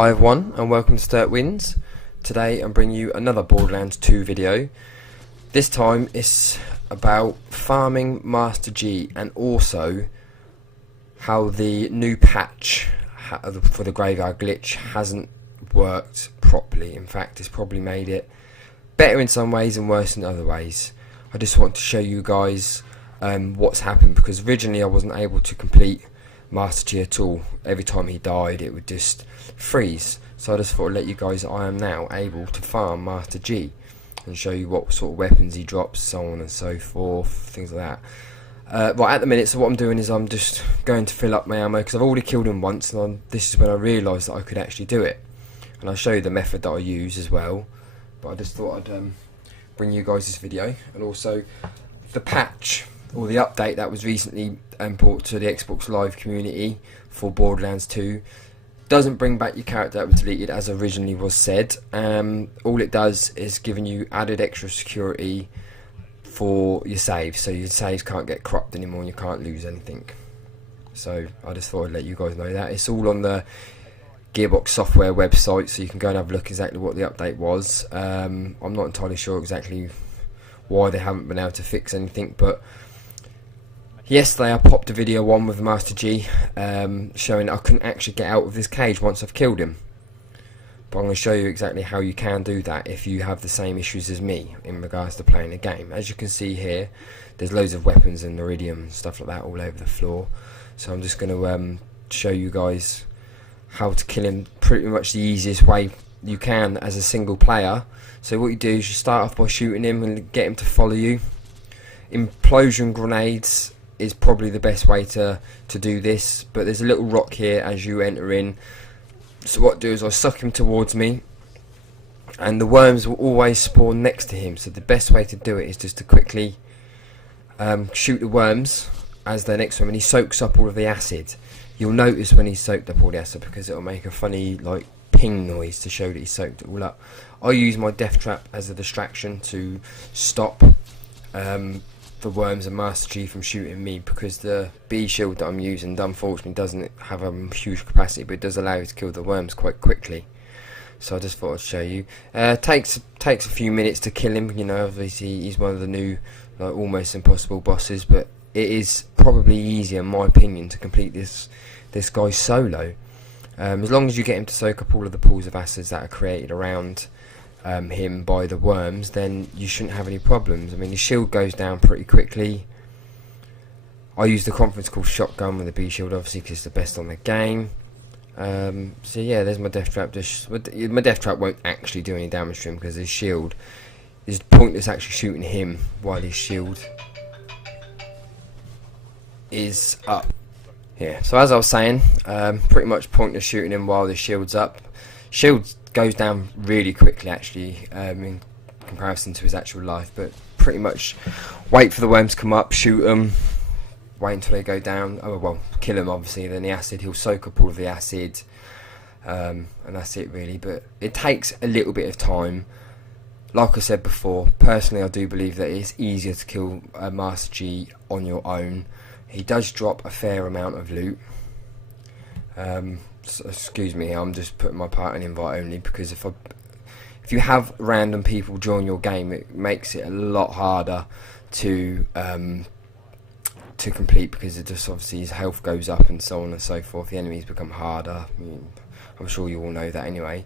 Hi everyone and welcome to Dirt Wins. Today I'm bringing you another Borderlands 2 video. This time it's about farming Master G and also how the new patch for the graveyard glitch hasn't worked properly. In fact, it's probably made it better in some ways and worse in other ways. I just want to show you guys what's happened, because originally I wasn't able to complete Master G at all. Every time he died it would just freeze, so I just thought I'd let you guys I am now able to farm Master G and show you what sort of weapons he drops, so on and so forth, things like that. Right, at the minute, so what I'm doing is I'm just going to fill up my ammo, because I've already killed him once, and this is when I realised that I could actually do it, and I'll show you the method that I use as well. But I just thought I'd bring you guys this video, and also the patch or the update that was recently brought to the Xbox Live community for Borderlands 2 doesn't bring back your character that was deleted as originally was said. All it does is giving you added extra security for your saves, so your saves can't get corrupted anymore and you can't lose anything. So I just thought I'd let you guys know that. It's all on the Gearbox software website, so you can go and have a look exactly what the update was. I'm not entirely sure exactly why they haven't been able to fix anything, but yesterday I popped a video on with Master G showing I couldn't actually get out of this cage once I've killed him. But I'm going to show you exactly how you can do that if you have the same issues as me in regards to playing a game. As you can see here, there's loads of weapons and iridium and stuff like that all over the floor. So I'm just going to show you guys how to kill him pretty much the easiest way you can as a single player. So what you do is you start off by shooting him and get him to follow you. Implosion grenades is probably the best way to do this, but there's a little rock here as you enter in. So what I do is I suck him towards me, and the worms will always spawn next to him. So the best way to do it is just to quickly shoot the worms as they're next to him, and he soaks up all of the acid. You'll notice when he's soaked up all the acid, because it'll make a funny like ping noise to show that he's soaked it all up. I use my death trap as a distraction to stop the worms and Master G from shooting me, because the B shield that I'm using unfortunately doesn't have a huge capacity, but it does allow you to kill the worms quite quickly. So I just thought I'd show you. Takes a few minutes to kill him, you know, obviously he's one of the new like almost impossible bosses, but it is probably easier in my opinion to complete this guy solo. As long as you get him to soak up all of the pools of acids that are created around him by the worms, then you shouldn't have any problems. I mean, his shield goes down pretty quickly. I use the conference call shotgun with the B shield, obviously, because it's the best on the game. So yeah, there's my death trap. My death trap won't actually do any damage to him, because his shield is pointless actually shooting him while his shield is up. Yeah, so as I was saying, pretty much pointless shooting him while the shield's up. Shield goes down really quickly actually, in comparison to his actual life, but pretty much wait for the worms to come up, shoot them, wait until they go down, oh well, kill them obviously, then the acid, he'll soak up all of the acid, and that's it really. But it takes a little bit of time. Like I said before, personally I do believe that it's easier to kill Master G on your own. He does drop a fair amount of loot. So, excuse me, I'm just putting my part in invite only, because if you have random people join your game, it makes it a lot harder to complete, because it just obviously his health goes up and so on and so forth. The enemies become harder. I mean, I'm sure you all know that anyway.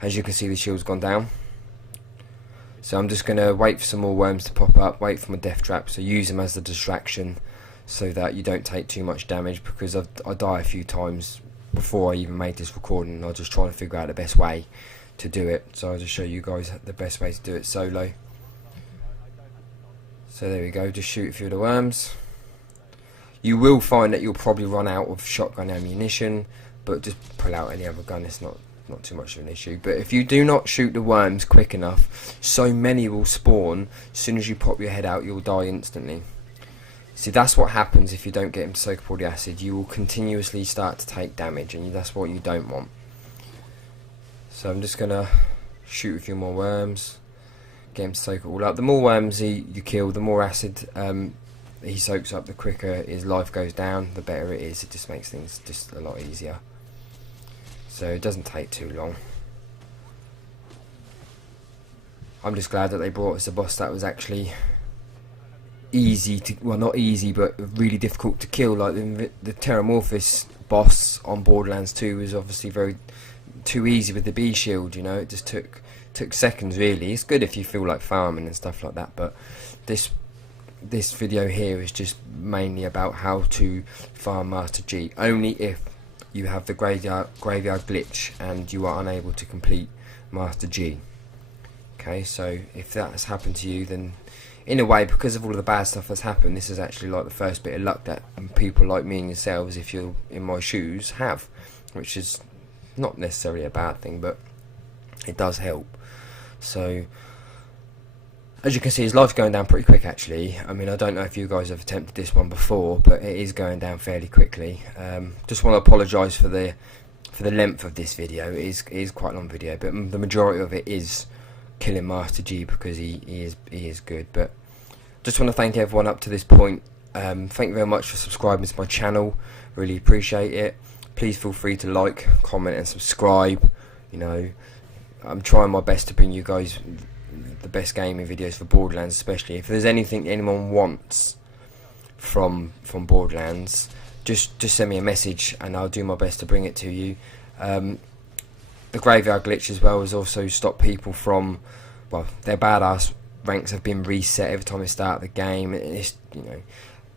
As you can see, the shield's gone down. So I'm just going to wait for some more worms to pop up, wait for my death trap, so use them as a distraction so that you don't take too much damage, because I die a few times before I even made this recording, and I was just trying to figure out the best way to do it. So I'll just show you guys the best way to do it solo. So there we go, just shoot a few of the worms. You will find that you'll probably run out of shotgun ammunition, but just pull out any other gun, it's not too much of an issue. But if you do not shoot the worms quick enough, so many will spawn. As soon as you pop your head out, you'll die instantly. See, that's what happens if you don't get him to soak up all the acid. You will continuously start to take damage, and that's what you don't want. So I'm just going to shoot a few more worms, get him to soak it all up. The more worms you kill, the more acid he soaks up, the quicker his life goes down, the better it is. It just makes things just a lot easier. so it doesn't take too long. I'm just glad that they brought us a boss that was actually easy to, well, not easy, but really difficult to kill. Like the Terramorphous boss on Borderlands 2 was obviously very too easy with the B shield, you know. It just took seconds really. It's good if you feel like farming and stuff like that, but this video here is just mainly about how to farm Master G, only if you have the graveyard glitch and you are unable to complete Master G. Okay, so if that has happened to you, then in a way, because of all of the bad stuff that's happened, this is actually like the first bit of luck that people like me and yourselves, if you're in my shoes, have, which is not necessarily a bad thing, but it does help. So as you can see, his life's going down pretty quick actually. I mean, I don't know if you guys have attempted this one before, but it is going down fairly quickly. Just want to apologise for the length of this video. It is quite a long video, but the majority of it is killing Master G because he is good. But just want to thank everyone up to this point. Thank you very much for subscribing to my channel, really appreciate it. Please feel free to like, comment and subscribe. You know, I'm trying my best to bring you guys the best gaming videos for Borderlands, especially if there's anything anyone wants from Borderlands, just send me a message and I'll do my best to bring it to you. The graveyard glitch as well has also stopped people from, well, their badass ranks have been reset every time they start the game. It's, you know,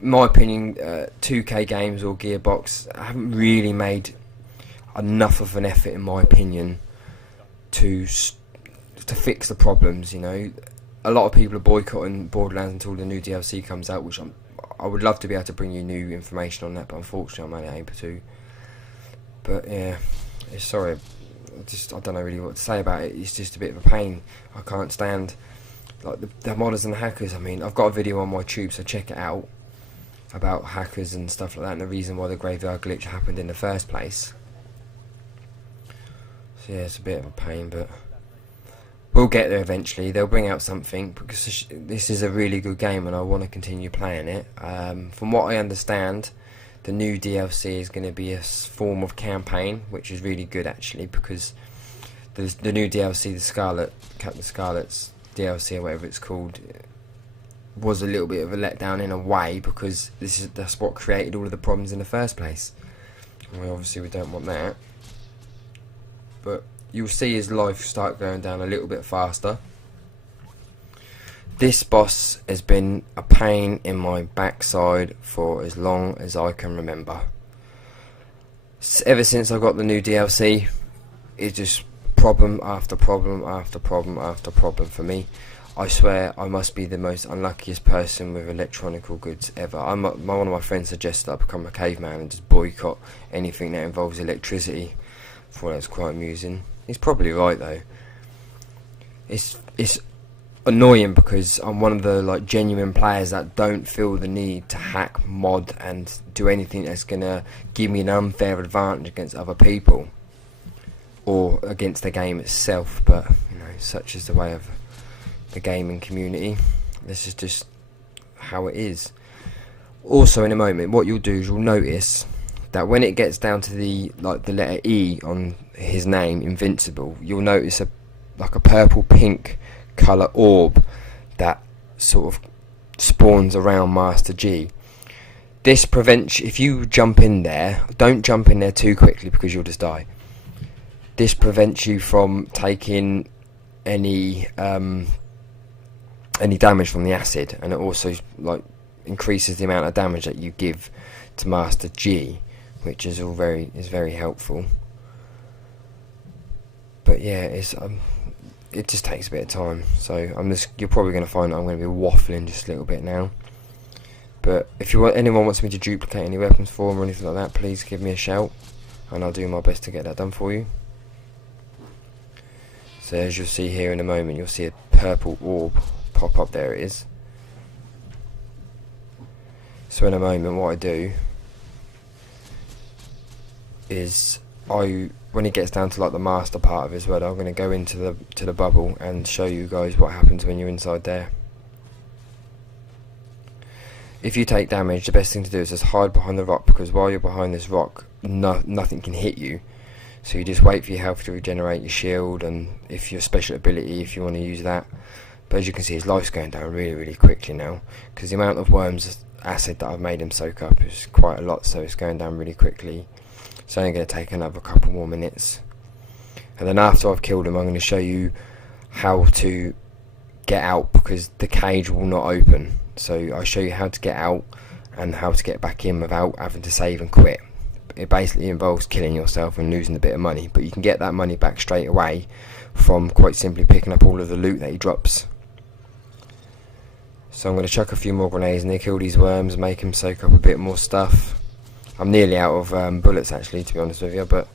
in my opinion, 2K games or Gearbox haven't really made enough of an effort, in my opinion, to fix the problems. You know, a lot of people are boycotting Borderlands until the new DLC comes out, which I would love to be able to bring you new information on that, but unfortunately I'm only able to. But yeah, sorry, I don't know really what to say about it. It's just a bit of a pain. I can't stand like the modders and the hackers. I mean, I've got a video on my tube, so check it out, about hackers and stuff like that, and the reason why the graveyard glitch happened in the first place. So yeah, it's a bit of a pain, but we'll get there eventually. They'll bring out something, because this is a really good game and I want to continue playing it. From what I understand, the new DLC is going to be a form of campaign, which is really good actually, because the new DLC, Captain Scarlet's DLC or whatever it's called, was a little bit of a letdown in a way, because that's what created all of the problems in the first place. Well, obviously we don't want that, but you'll see his life start going down a little bit faster. This boss has been a pain in my backside for as long as I can remember. Ever since I got the new DLC, it's just problem after problem after problem after problem for me. I swear I must be the most unluckiest person with electronical goods ever. One of my friends suggested I become a caveman and just boycott anything that involves electricity. I thought that was quite amusing. He's probably right though. It's annoying because I'm one of the like genuine players that don't feel the need to hack, mod and do anything that's gonna give me an unfair advantage against other people or against the game itself, but you know, such is the way of the gaming community. This is just how it is. Also, in a moment, what you'll do is you'll notice that when it gets down to the letter E on his name, Invincible, you'll notice a purple pink colour orb that sort of spawns around Master G. This prevents, if you jump in there, don't jump in there too quickly because you'll just die. This prevents you from taking any damage from the acid, and it also like increases the amount of damage that you give to Master G, which is very helpful. But yeah, it just takes a bit of time. So you're probably going to find that I'm going to be waffling just a little bit now. But if anyone wants me to duplicate any weapons for them or anything like that, please give me a shout, and I'll do my best to get that done for you. So as you'll see here in a moment, you'll see a purple orb pop up. There it is. So in a moment, what I do is when it gets down to like the master part of it as well, I'm going to go into the bubble and show you guys what happens when you're inside there. If you take damage, the best thing to do is just hide behind the rock, because while you're behind this rock, nothing can hit you. So you just wait for your health to regenerate, your shield, and if your special ability, if you want to use that. But as you can see, his life's going down really quickly now, because the amount of worms acid that I've made him soak up is quite a lot, so it's going down really quickly. It's only going to take another couple more minutes. And then after I've killed him, I'm going to show you how to get out, because the cage will not open. So I'll show you how to get out and how to get back in without having to save and quit. It basically involves killing yourself and losing a bit of money, but you can get that money back straight away from quite simply picking up all of the loot that he drops. So I'm going to chuck a few more grenades in there, kill these worms, make him soak up a bit more stuff. I'm nearly out of bullets actually, to be honest with you, but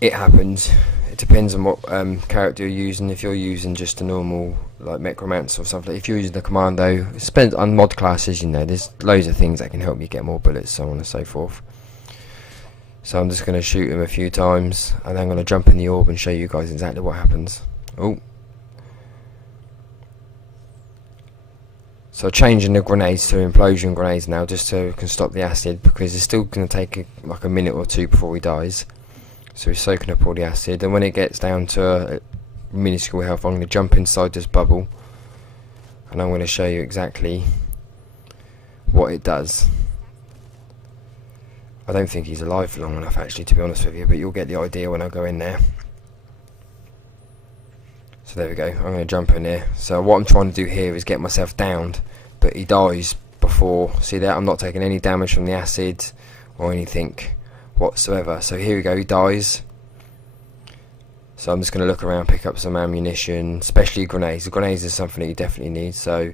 it happens. It depends on what character you're using. If you're using just a normal like Necromancer or something, if you're using the Commando, it depends on mod classes, you know, there's loads of things that can help you get more bullets, so on and so forth. So I'm just going to shoot him a few times, and then I'm going to jump in the orb and show you guys exactly what happens. Oh. So changing the grenades to implosion grenades now, just so we can stop the acid, because it's still going to take like a minute or two before he dies. So he's soaking up all the acid, and when it gets down to minuscule health, I'm going to jump inside this bubble, and I'm going to show you exactly what it does. I don't think he's alive for long enough actually, to be honest with you, but you'll get the idea when I go in there. So there we go, I'm going to jump in here. So what I'm trying to do here is get myself downed, but he dies before. See there, I'm not taking any damage from the acid or anything whatsoever. So here we go, he dies. So I'm just going to look around, pick up some ammunition, especially grenades. The grenades is something that you definitely need, so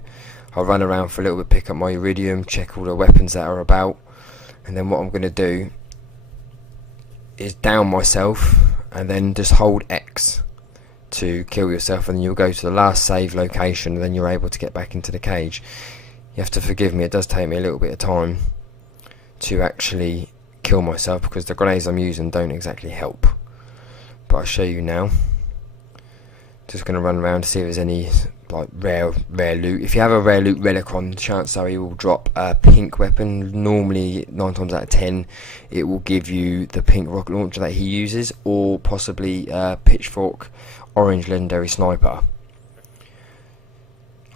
I'll run around for a little bit, pick up my iridium, check all the weapons that are about, and then what I'm going to do is down myself and then just hold X to kill yourself, and then you'll go to the last save location, and then you're able to get back into the cage. You have to forgive me, it does take me a little bit of time to actually kill myself, because the grenades I'm using don't exactly help. But I'll show you now. Just going to run around to see if there's any like rare loot. If you have a rare loot relic on, chances are he will drop a pink weapon. Normally 9 times out of 10 it will give you the pink rocket launcher that he uses, or possibly pitchfork orange legendary sniper.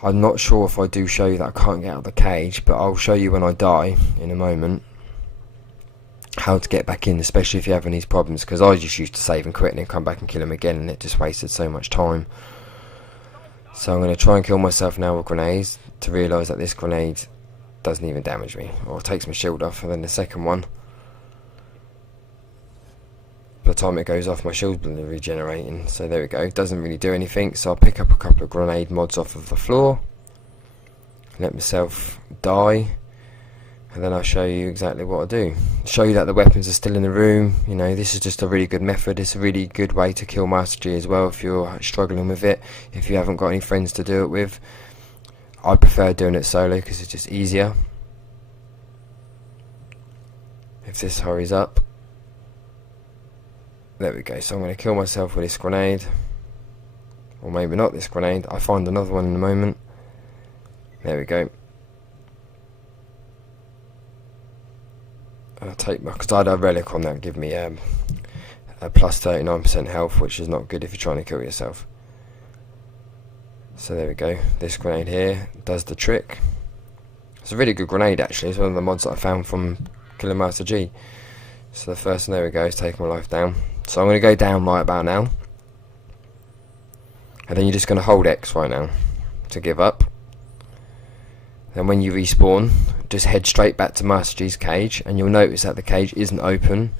I'm not sure if I do show you that I can't get out of the cage, but I'll show you when I die in a moment how to get back in, especially if you're having these problems, because I just used to save and quit and then come back and kill him again, and it just wasted so much time. So I'm going to try and kill myself now with grenades, to realise that this grenade doesn't even damage me, or takes my shield off, and then the second one, by the time it goes off, my shield's been regenerating. So there we go, doesn't really do anything. So I'll pick up a couple of grenade mods off of the floor, let myself die, and then I'll show you exactly what I do. Show you that the weapons are still in the room. You know, this is just a really good method. It's a really good way to kill Master G as well if you're struggling with it, if you haven't got any friends to do it with. I prefer doing it solo because it's just easier. If this hurries up. There we go, so I'm going to kill myself with this grenade, or maybe not this grenade. I'll find another one in a moment. There we go. I'll take my, because I had a relic on that, give me a plus 39% health, which is not good if you're trying to kill yourself. So there we go, this grenade here does the trick. It's a really good grenade actually, it's one of the mods that I found from killing Master G. So the first one, there we go, is taking my life down. So I'm going to go down right about now, and then you're just going to hold X right now to give up. Then when you respawn, just head straight back to Master G's cage, and you'll notice that the cage isn't open.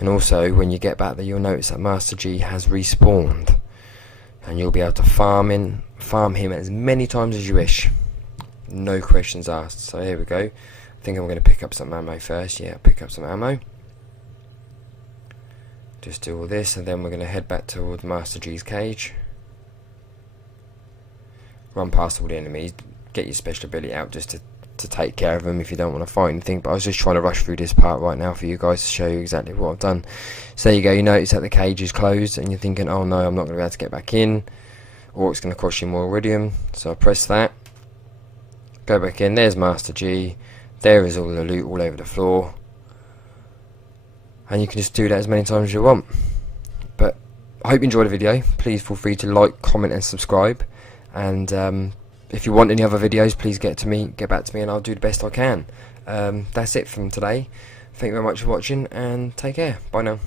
And also when you get back there, you'll notice that Master G has respawned, and you'll be able to farm him as many times as you wish, no questions asked. So here we go. I think I'm going to pick up some ammo first. Yeah, pick up some ammo. Just do all this, and then we're going to head back towards Master G's cage. Run past all the enemies, get your special ability out just to take care of them if you don't want to fight anything. But I was just trying to rush through this part right now for you guys to show you exactly what I've done. So there you go, you notice that the cage is closed, and you're thinking, oh no, I'm not going to be able to get back in, or it's going to cost you more iridium. So I press that, go back in, there's Master G, there is all the loot all over the floor. and you can just do that as many times as you want. But I hope you enjoyed the video. Please feel free to like, comment and subscribe, and if you want any other videos, please get back to me, and I'll do the best I can. That's it from today. Thank you very much for watching, and take care. Bye now.